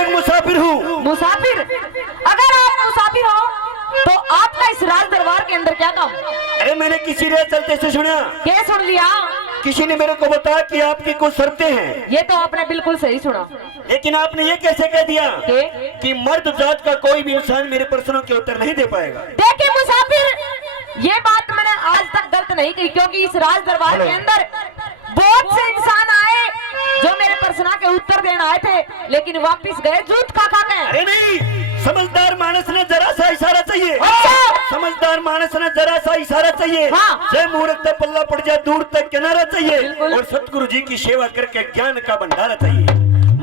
तो एक मुसाफिर हूँ। मुसाफिर? अगर आप मुसाफिर हो तो आपका इस राज दरबार के अंदर क्या काम? अरे मैंने किसी रेल चलते से सुना, क्या सुन लिया? किसी ने मेरे को बताया कि आपकी कुछ शर्तें हैं। ये तो आपने बिल्कुल सही सुना। लेकिन आपने ये कैसे कह दिया के? कि मर्द जात का कोई भी इंसान मेरे प्रश्नों के उत्तर नहीं दे पाएगा? देखिए मुसाफिर, ये बात मैंने आज तक गलत नहीं कही, क्योंकि इस राज दरबार के अंदर बहुत से इंसान आए जो मेरे प्रश्न के उत्तर देने आए थे, लेकिन वापस गए जूत खा खा के। अरे नहीं, समझदार मानस ने जरा सा इशारा चाहिए। अच्छा। समझदार मानस ने जरा सा इशारा चाहिए। हाँ। जय मूर्ख तक पल्ला पड़ जाए, दूर तक किनारा चाहिए। बिल्कुल। और सतगुरु जी की सेवा करके ज्ञान का भंडारा चाहिए।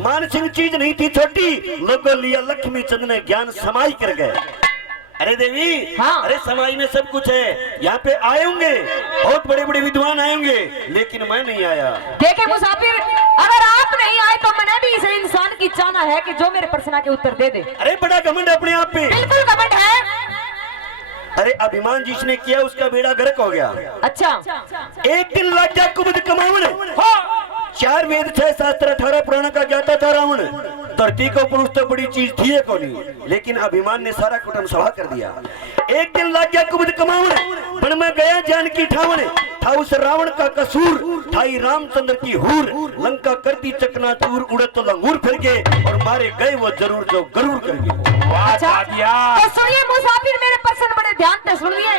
मान सिंह चीज नहीं थी छोटी, लोगों लिया लक्ष्मी चंद ने ज्ञान समाई कर गए। अरे देवी, हाँ। अरे समाई में सब कुछ है। यहाँ पे आए होंगे बहुत बड़े बड़े विद्वान आए होंगे, लेकिन मैं नहीं आया। देखे मुसाफिर, अगर आप नहीं आए तो मैंने भी इस इंसान की चाहना है कि जो मेरे प्रश्न के उत्तर दे दे। अरे बड़ा घमंड अपने आप पे। बिल्कुल घमंड है। अरे अभिमान जिसने किया उसका बेड़ा गर्क हो गया। अच्छा। एक दिन लाजा कुबद कमावन, 4 वेद 6 शास्त्र 18 पुराण का ज्ञाता था रावण। धरती को पुरुष तो बड़ी चीज थी है कोनी, लेकिन अभिमान ने सारा कुटुंब सभा कर दिया। एक दिन लाजा कुबद कमावन, बन में गया जानकी ठावन। था उस रावण का कसूर, ठाई रामचंद्र की हूर। लंका करती चकनाचूर, उड़त तो लंगूर फिर गए, और मारे गए वो जरूर जो गरूर कर गए। अच्छा, तो सुनिए मुसाफिर, मेरे प्रश्न बड़े ध्यान से सुनिए।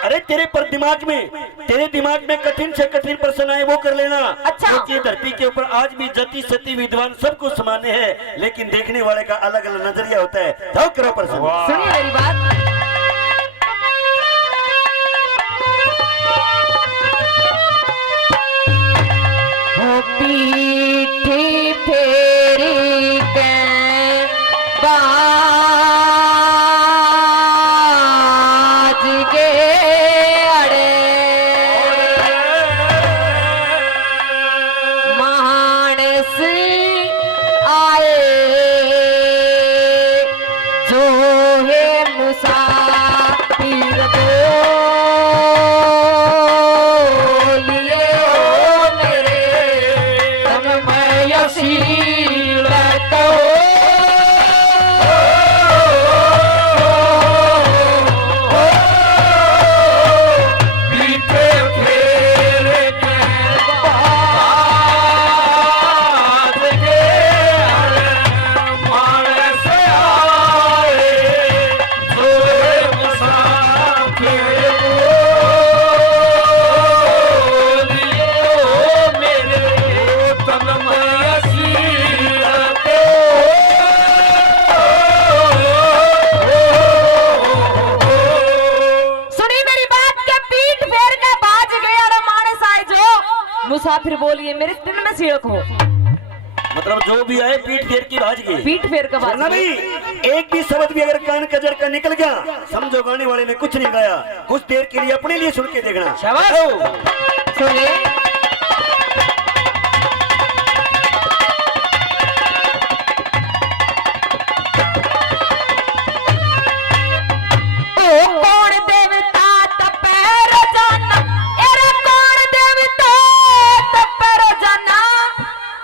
अरे तेरे दिमाग में कठिन से कठिन प्रश्न आए वो कर लेना। अच्छा। क्योंकि धरती के ऊपर आज भी जति सती विद्वान सब कुछ समान है, लेकिन देखने वाले का अलग अलग नजरिया होता है। जाओ करो प्रश्न। सुनिए मेरी बात। पीठी फेरी के बाज गे अड़े, मानस आए जो है मुसाफिर मुसाफिर बोलिए मेरे दिल में सिड़क हो। मतलब जो भी आए पीठ फेर की भाज गई। पीठ फेर का भाज भाई, एक भी शब्द भी अगर कान कजर का निकल गया, समझो गाने वाले ने कुछ नहीं गाया। कुछ देर के लिए अपने लिए सुन के देखना। शाबाश। सुनिए,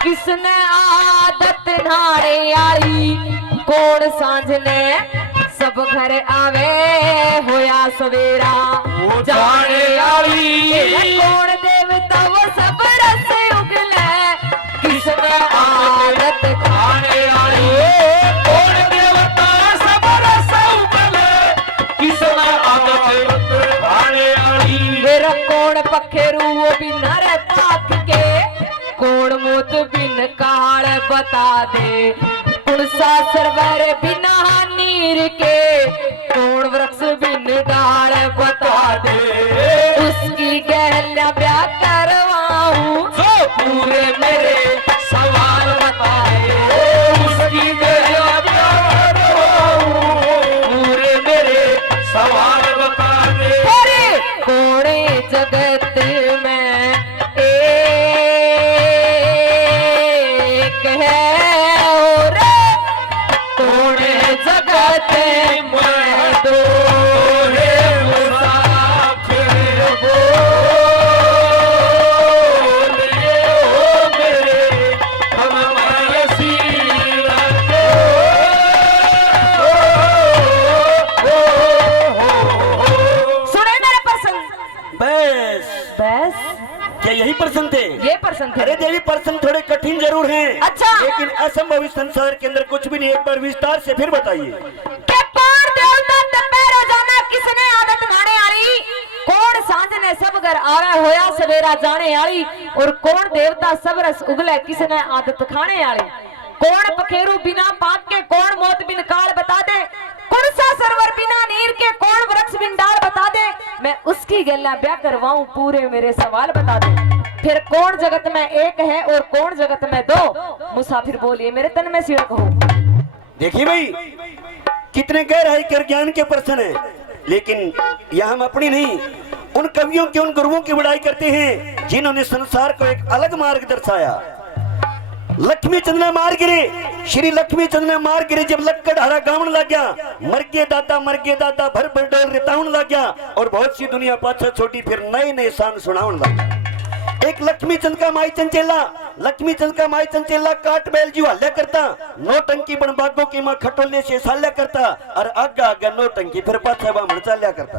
किसने आदत नारे आई, कौन सांझने सब घर आवे होया सवेरा जाने आई। कौन देवता वो सब रस उगले, किसने आदत खाने आई। कौन देवता सब रस उगले, किसने आदत खाने आई। मेरा कौन पखेरू वो भी नर पाख के, कौन मोत बिन काल बता दे। कौन सा सरवर बिना नीर के, कौन वृक्ष बिन डाल बता दे। उसकी गहला ब्याह करवाऊं जो पूरे मेरे सवाल बताए। उसकी गहला ब्याह करवाऊं पूरे मेरे सवाल बता दे। तेरे कोड़े जगत में प्रश्न थे। अरे देवी प्रश्न थोड़े कठिन जरूर हैं। अच्छा। लेकिन असंभव इस संसार के अंदर कुछ भी नहीं। एक बार विस्तार से फिर बताइए। के कौन देवता तपे रोजाना किसने आदत खाने आली, कौन सांझ ने सब घर आरा होया सवेरा जाने आली, और कौन देवता सब रस उगले किसने आदत खाने आली, कौन पखेरु बिना पाक के, कौन मौत बिन काल बता दे, कौन सा सरवर बिना नीर के, कौन वृक्ष बिन डाल बता दे, मैं उसकी गल्ला ब्याह करवाऊं पूरे मेरे सवाल बता दे, फिर कौन जगत में एक है और कौन जगत में दो, मुसाफिर बोलिए मेरे तन में सिड़क हो। देखिए भाई, कितने गहराई कर ज्ञान के प्रश्न है। लेकिन यह हम अपनी नहीं, उन कवियों के, उन गुरुओं की बड़ाई करते हैं जिन्होंने संसार को एक अलग मार्ग दर्शाया। लक्ष्मी चंद्र मार गिरे, श्री लक्ष्मी चंद्र मार गिरे जब लक्कड़ हरा गावन लग गया, मर के दादा भर भर डोल रितावन लग गया, और बहुत सी दुनिया पाछा छोटी फिर नए नए शान सुनावन लग गया। एक लक्ष्मी चंद का माई चंचेला, लक्ष्मी चंद का माई चंचेला काट बैल जी हल्ला करता, नौटंकी बन बागों की माँ खटोले से साल्या करता, और आगा आगा नौटंकी फिर पाछा बामण चाल्या करता।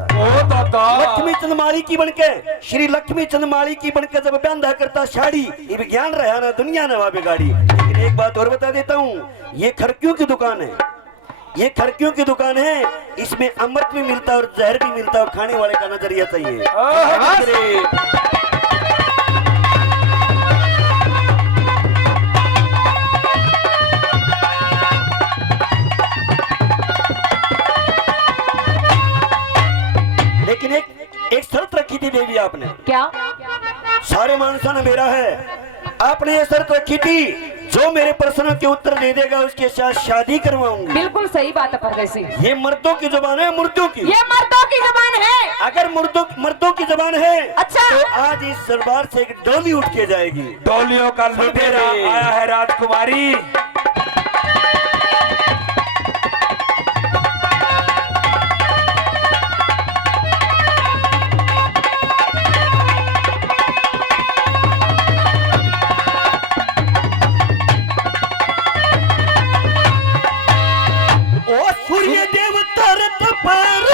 लक्ष्मी चंद माली की बनके, श्री लक्ष्मी चंद माली की बनके जब बंधा करता साड़ी, ये विज्ञान रहा ना दुनिया ने वहां बिगाड़ी। लेकिन एक बात और बता देता हूँ, ये खरकियों की दुकान है, ये खरकियों की दुकान है। इसमें अमृत भी मिलता है और जहर भी मिलता है, और खाने वाले का नजरिया चाहिए। लेकिन एक शर्त रखी थी देवी आपने। क्या? सारे मानसा ने मेरा है, आपने ये शर्त रखी थी, जो मेरे प्रश्नों के उत्तर दे देगा उसके साथ शादी करवाऊंगी। बिल्कुल सही बात है परदेसी। ये मर्दों की जुबान है, मुर्दों की। ये मर्दों की जुबान है। अगर मर्दों की जुबान है, अच्छा, तो आज इस दरबार से एक डोली उठ के जाएगी। डोलियों का लुटेरा आया है राजकुमारी। सूर्य देवता रत पर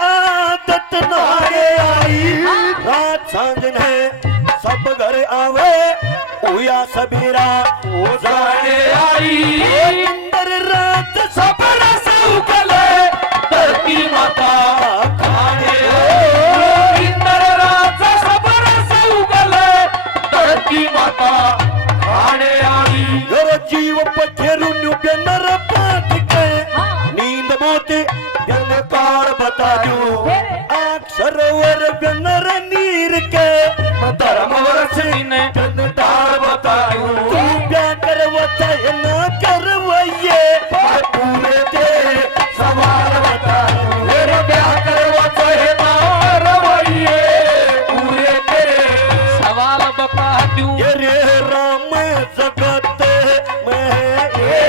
आदत नारे आई, रात सांझ है सब घर आवे, उया सबेरा ओ जाने आई, इंद्र रात सब रस उगले धरती माता खाने आई, इंद्र रात सब रस उगले धरती माता खाने आई। गर जीव पथेरु नर पाट के, नींद मोते जन कार बता दू, आँख सरोवर नर नीर के, धर्म वर्ष ने तार बताऊं, तू क्या करवता है ना करवाइए, पूरे दे सवाल बताऊं, मेरे ब्याह करवा चाहे ना रवैये, पूरे तेरे सवाल बता दूं। ये रे राम जगत में एक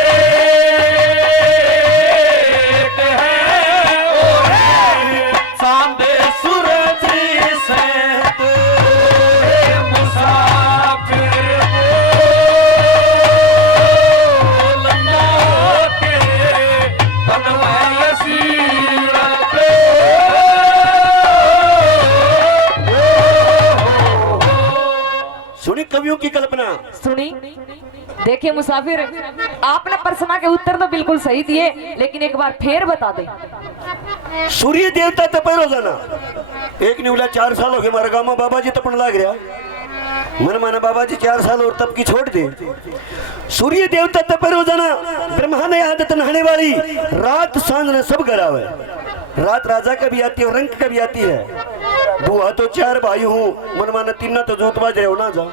है ओ है सांदे सूरज से मुसाफिर बोलना के बनवाए सीरत। सुनी कवियों की कल्पना। सुनी। देखिए मुसाफिर, आपने प्रश्न के उत्तर तो बिल्कुल सही दिए, लेकिन एक बार फिर बता दे। सूर्य देवता तपे रोजाना, एक निवला 4 साल हो गए हमारे गांव में बाबा जी तपन लाग रहा, मन माना बाबा जी 4 साल और तप की छोड़ दे। सूर्य देवता तपे रोजाना, ब्रह्मा ने आदत नहाने वाली, रात सांझ ने सब करावे, रात राजा का भी आती है और रंग का भी आती है। बुआ तो 4 भाई हूँ, मन माना 3 तो जोत बाज रहे हो ना जा,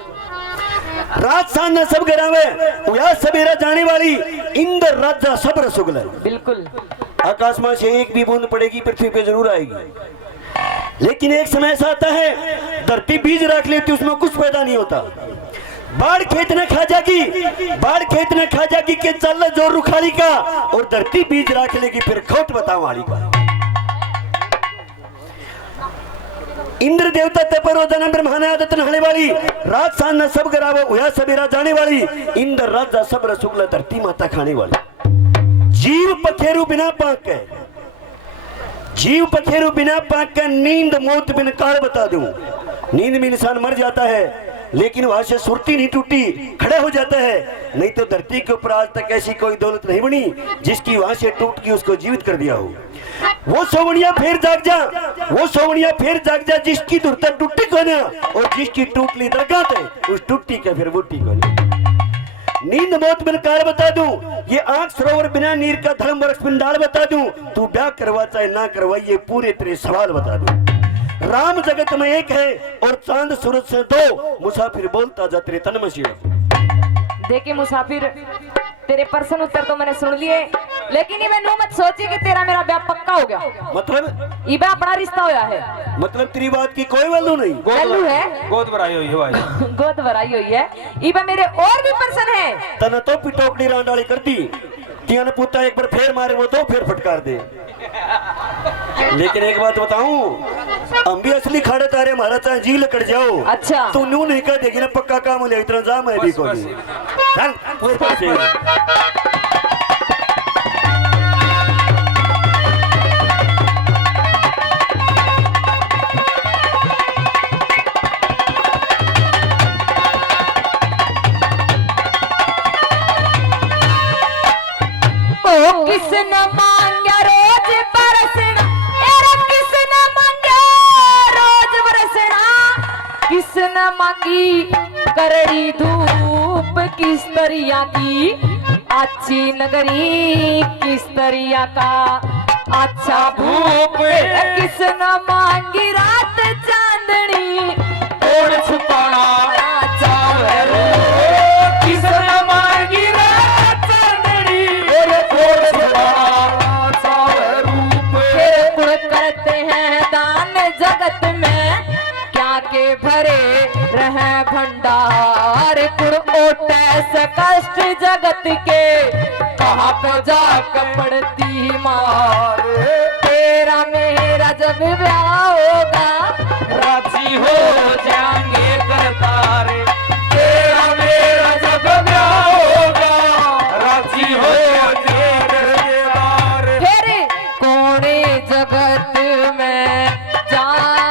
रात सांझ ने सब करावे, उया सवेरा जाने वाली, इंद्र राजा सब रसुगल है। बिल्कुल। आकाश में से एक भी बूंद पड़ेगी पृथ्वी पे जरूर आएगी। लेकिन एक समय ऐसा आता है, धरती बीज रख लेती उसमें कुछ पैदा नहीं होता, बाढ़ खेत ने खा जाएगी, बाढ़ खेत ने खा जाएगी कि चल जोर रुखाली का, और धरती बीज रख लेगी फिर खोट बताओ वाली का। इंद्र देवता तपर रोजाना ब्रह्मा ने आदत नहाने वाली, रात सांझ न सब गरावे, उया सवेरा जाने वाली, इंद्र राजा सब रसुगला धरती माता खाने वाली, जीव पखेरु बिना पाक के, जीव पखेरु बिना पाक का नींद मौत बिन काल बता दूं। नींद में इंसान मर जाता है, लेकिन वहां से सुरती नहीं टूटी, खड़ा हो जाता है। नहीं तो धरती के ऊपर आज तक ऐसी कोई दौलत नहीं बनी जिसकी वहां से टूट के उसको जीवित कर दिया हो। वो सोवनिया फिर जाग जा, वो सोवनिया फिर जाग जा जिसकी दुर्ता टूटी को ना, और जिसकी टूट ली दरगाह है उस टूटी का फिर बूटी को ना। नींद मौत बिन कार बता दूं, ये आंख सरोवर बिना नीर का धर्म वर्ष पिंडाल बता दूं। तू ब्याह करवा चाहे ना करवा, ये पूरे तेरे सवाल बता दूं। राम जगत में एक है और चांद सूरज से दो, मुसाफिर बोलता जा तेरे तन में शिव। देखिए मुसाफिर, तेरे प्रश्न उत्तर तो मैंने सुन लिए, लेकिन ये मैंने मत सोची कि तेरा मेरा ब्याह पक्का हो गया। मतलब ये ब्याह अपना रिश्ता होया है। मतलब तेरी बात की कोई वैल्यू नहीं। वैल्यू है, गोद भराई हुई है भाई। गोद भराई हुई है। ये मेरे और भी प्रश्न है। तना तो पिटोकड़ी रांडाली कर दी, तिया ने पूछा एक बार फिर मारे वो दो फिर फटकार दे। लेकिन एक बात बताऊं, हम भी असली खाड़े तारे हमारा चाहे जी लकड़ जाओ। अच्छा तू न्यू नहीं कर देगी ना, पक्का काम ले इतना जा मैं भी को बस, चल पूरे पैसे। किसन मांग्या रोज बरसना, एरे किसन मांग्या रोज बरसना, किसन मांगी करड़ी धूप किस तरिया की, अच्छी नगरी किस तरिया का अच्छा भूप, किसन मांगी रात चांदनी तोड़ छुपाना चाहे रो, किसन मांगी रात चांदनी तोड़ छुपाना चाहे रूप। गुण करते हैं दान जगत में, क्या के भरे रहे भंडार, गुण ओटे से कष्ट जगत के, कहाँ पे जाकर पड़ती मार, तेरा मेरा जब ब्याह होगा राजी हो जाएंगे करतार, तेरा मेरा जब ब्याह होगा राजी हो जाएंगे करतार। फिर कोने जगत में जागता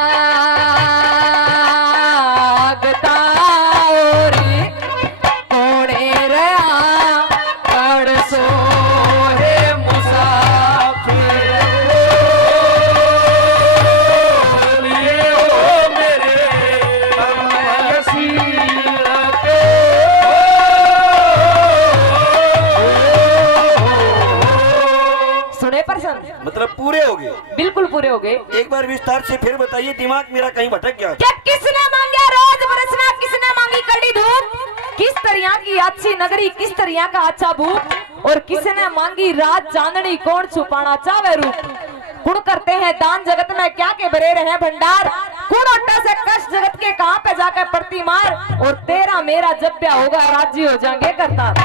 रे, कोने रहा कर सोहे मुसाफिर बोलिए ओ मेरे यसीर के। सुने प्रसन्न, मतलब पूरे हो गए। बिल्कुल पूरे हो गए। एक बार विस्तार से फिर बताइए, दिमाग मेरा कहीं भटक गया। क्या किसने मांगा रोज बरसना, किसने मांगी कड़ी धूप, किस तरह की अच्छी नगरी किस तरह का अच्छा भूप, और किसने मांगी रात चांदनी कौन छुपाना चावे रूप, गुण करते हैं दान जगत में क्या के भरे रहे भंडार, गुण ओटा से कष्ट जगत के कहां पे जाकर पड़ती मार, और तेरा मेरा जब ब्याह होगा राजी हो जाएंगे करतार।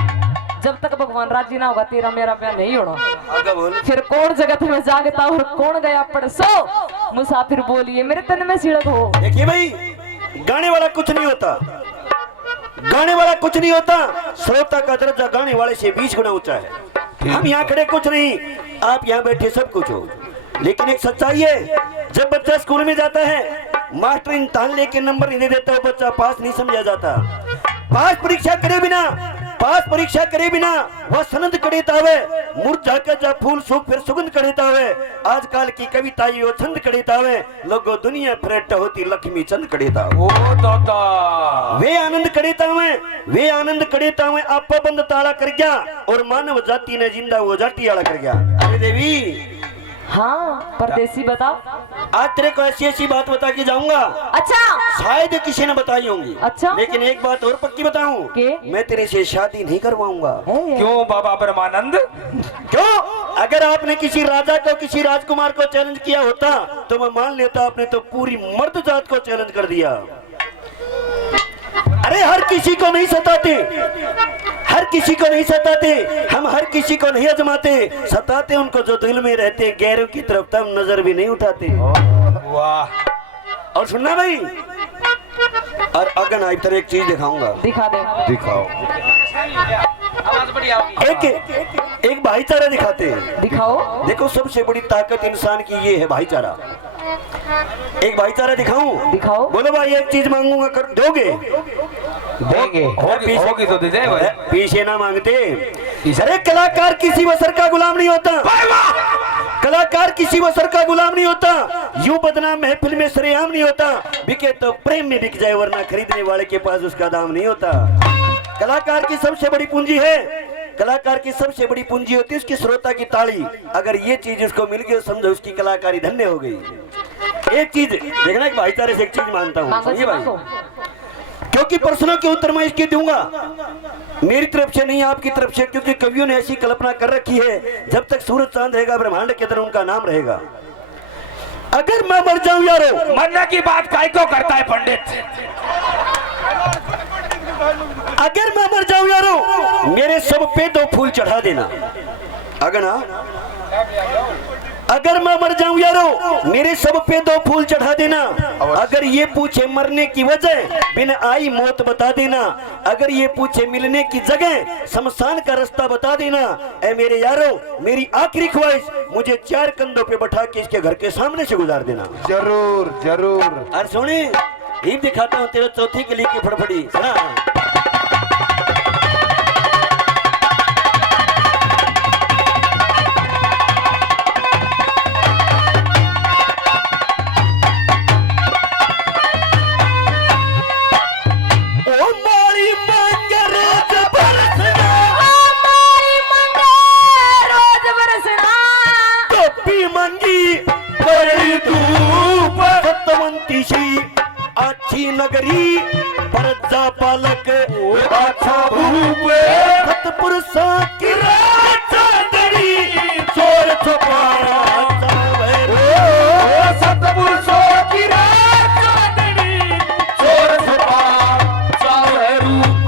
जब तक भगवान राजी ना होगा तेरा मेरा ब्याह नहीं होना। आगे बोल। फिर कौन जगत में जागता और कौन गया परसों, मुसाफिर बोलिए मेरे तन में सिड़क हो। देखिए भाई, गाने वाला कुछ नहीं होता, गाने वाला कुछ नहीं होता, श्रोता का दर्जा गाने वाले से 20 गुना ऊंचा है। हम यहाँ खड़े कुछ नहीं, आप यहाँ बैठे सब कुछ हो। लेकिन एक सच्चाई है, जब बच्चा स्कूल में जाता है, मास्टर इम्तिहान लेके नंबर नहीं देता, वो बच्चा पास नहीं समझा जाता। पास परीक्षा करे बिना वह सनद करे तावे, मुरझा के जा फूल सूख फिर सुगंध करे तावे। आजकल की कविता यो छंद करे तावे, लोगो दुनिया फ्रेट होती लक्ष्मी चंद करे तावे। ओ दादा वे आनंद करे तावे आपा बंद ताला कर गया, और मानव जाति ने जिंदा वो जाति आला कर गया। अरे देवी, हाँ परदेसी बताओ। आज तेरे को ऐसी ऐसी बात बता के जाऊंगा, अच्छा शायद किसी ने बताई होंगी। अच्छा। लेकिन एक बात और पक्की बताऊं, मैं तेरे से शादी नहीं करवाऊंगा। क्यों बाबा ब्रह्मानंद? क्यों? अगर आपने किसी राजा को किसी राजकुमार को चैलेंज किया होता तो मैं मान लेता, आपने तो पूरी मर्द जात को चैलेंज कर दिया। अरे हर किसी को नहीं सताते, हम हर किसी को नहीं आजमाते, सताते उनको जो दिल में रहते, गैरों की तरफ तब नजर भी नहीं उठाते। वाह। और सुनना भाई, और अगन आई तरह एक चीज दिखाऊंगा। दिखा दे। दिखाओ। आवाज बढ़िया होगी। एक भाईचारा दिखाते हैं। दिखाओ। देखो सबसे बड़ी ताकत इंसान की ये है भाईचारा। एक भाईचारा दिखाऊं? दिखाओ। बोलो भाई एक चीज मांगूंगा कर दोगे? देंगे होगी तो दे दे भाई। पीछे ना मांगते। अरे कलाकार किसी वसर का गुलाम नहीं होता। कलाकार किसी वसर का गुलाम नहीं होता। यूं बदनाम महफिल में सरेआम नहीं होता। बिके तो प्रेम में बिक जाए वरना खरीदने वाले के पास उसका दाम नहीं होता। कलाकार की सबसे बड़ी पूंजी है, कलाकार की सबसे बड़ी पूंजी होती है उसकी श्रोता की ताली। अगर ये चीज उसको मिल गई समझो उसकी कलाकारी धन्य हो गई। एक चीज देखना कि भाईचारे से एक चीज मानता हूँ, समझिए भाई, क्योंकि प्रश्नों के उत्तर मैं इसके दूंगा मेरी तरफ से नहीं आपकी तरफ से, क्योंकि कवियों ने ऐसी कल्पना कर रखी है जब तक सूरज चांद रहेगा ब्रह्मांड के अंदर उनका नाम रहेगा। अगर मैं मर जाऊं यारो, मरने की बात काय को करता है पंडित? अगर मैं मर जाऊं यारो मेरे सब पे 2 फूल चढ़ा देना। अगर ना अगर मैं मर जाऊं यारो मेरे सब पे 2 फूल चढ़ा देना। अगर ये पूछे मरने की वजह बिन आई मौत बता देना। अगर ये पूछे मिलने की जगह शमशान का रास्ता बता देना। ऐ मेरे यारो मेरी आखिरी ख्वाहिश मुझे 4 कंधों पे बैठा के इसके घर के सामने से गुजार देना। जरूर जरूर। और सुने ये दिखाता हूँ तेरे चौथी के लिए की फड़फड़ी सुना। अच्छी नगरी परजा पालक अच्छा भूप सतपुरुषों की राजधानी चोर छुपाया सतपुरुषों की राजधानी चोर छुपाया रूप।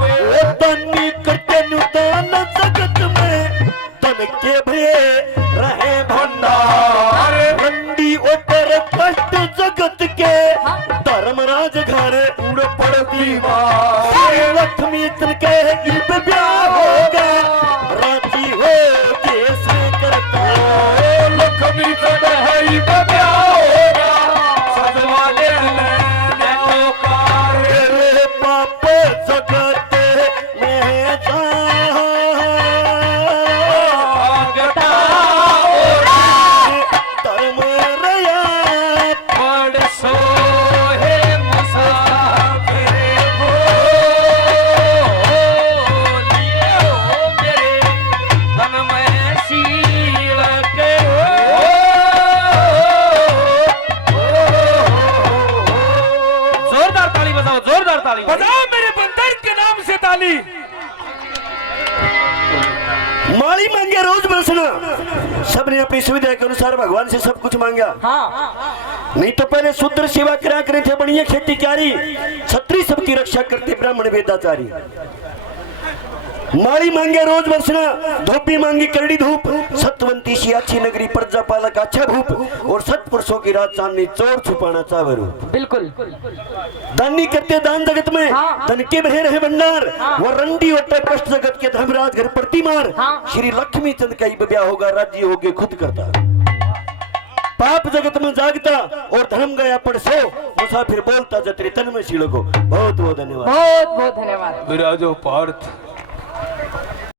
धनी करते नुदान जगत में धन के भये रहे भंडार। रंडी उतर कष्ट जगत के धर्मराज घर उड़ पड़ती लक्ष्मी के इब ब्याह होगा राजी हो कैसे करता लक्ष्मी ब्याह होगा सजवाले तेरे पाप जगत में धर्म रया बड़ सो बजाओ मेरे बंदर के नाम से ताली। माली मांगे रोज बरसना। सबने अपनी सुविधा के अनुसार भगवान से सब कुछ मांगा। हाँ। नहीं तो पहले शूद्र सेवा करा करे थे, बढ़िया खेती क्यारी, छत्री सबकी रक्षा करते ब्राह्मण वेदाचारी। माली मांगे रोज बरसना, धोबी मांगी करड़ी धूप, सतवंती सी अच्छी नगरी प्रजा पालक अच्छा भूप, और सतपुरुषों की रात चांदनी चोर छुपाना चावरू। बिल्कुल। दानी करते दान जगत में धन के भरे रहे भंडार। वो रंडी होता कष्ट जगत के धर्मराज घर प्रतिमार। श्री लक्ष्मी चंद का ही ब्याह होगा राज्य होगे खुद करता। पाप जगत में जागता और धर्म गया पड़ सो, मुसाफिर बोलता जत्री तन में सीलो को। बहुत बहुत धन्यवाद। बहुत बहुत धन्यवाद। विराजो पार्थ।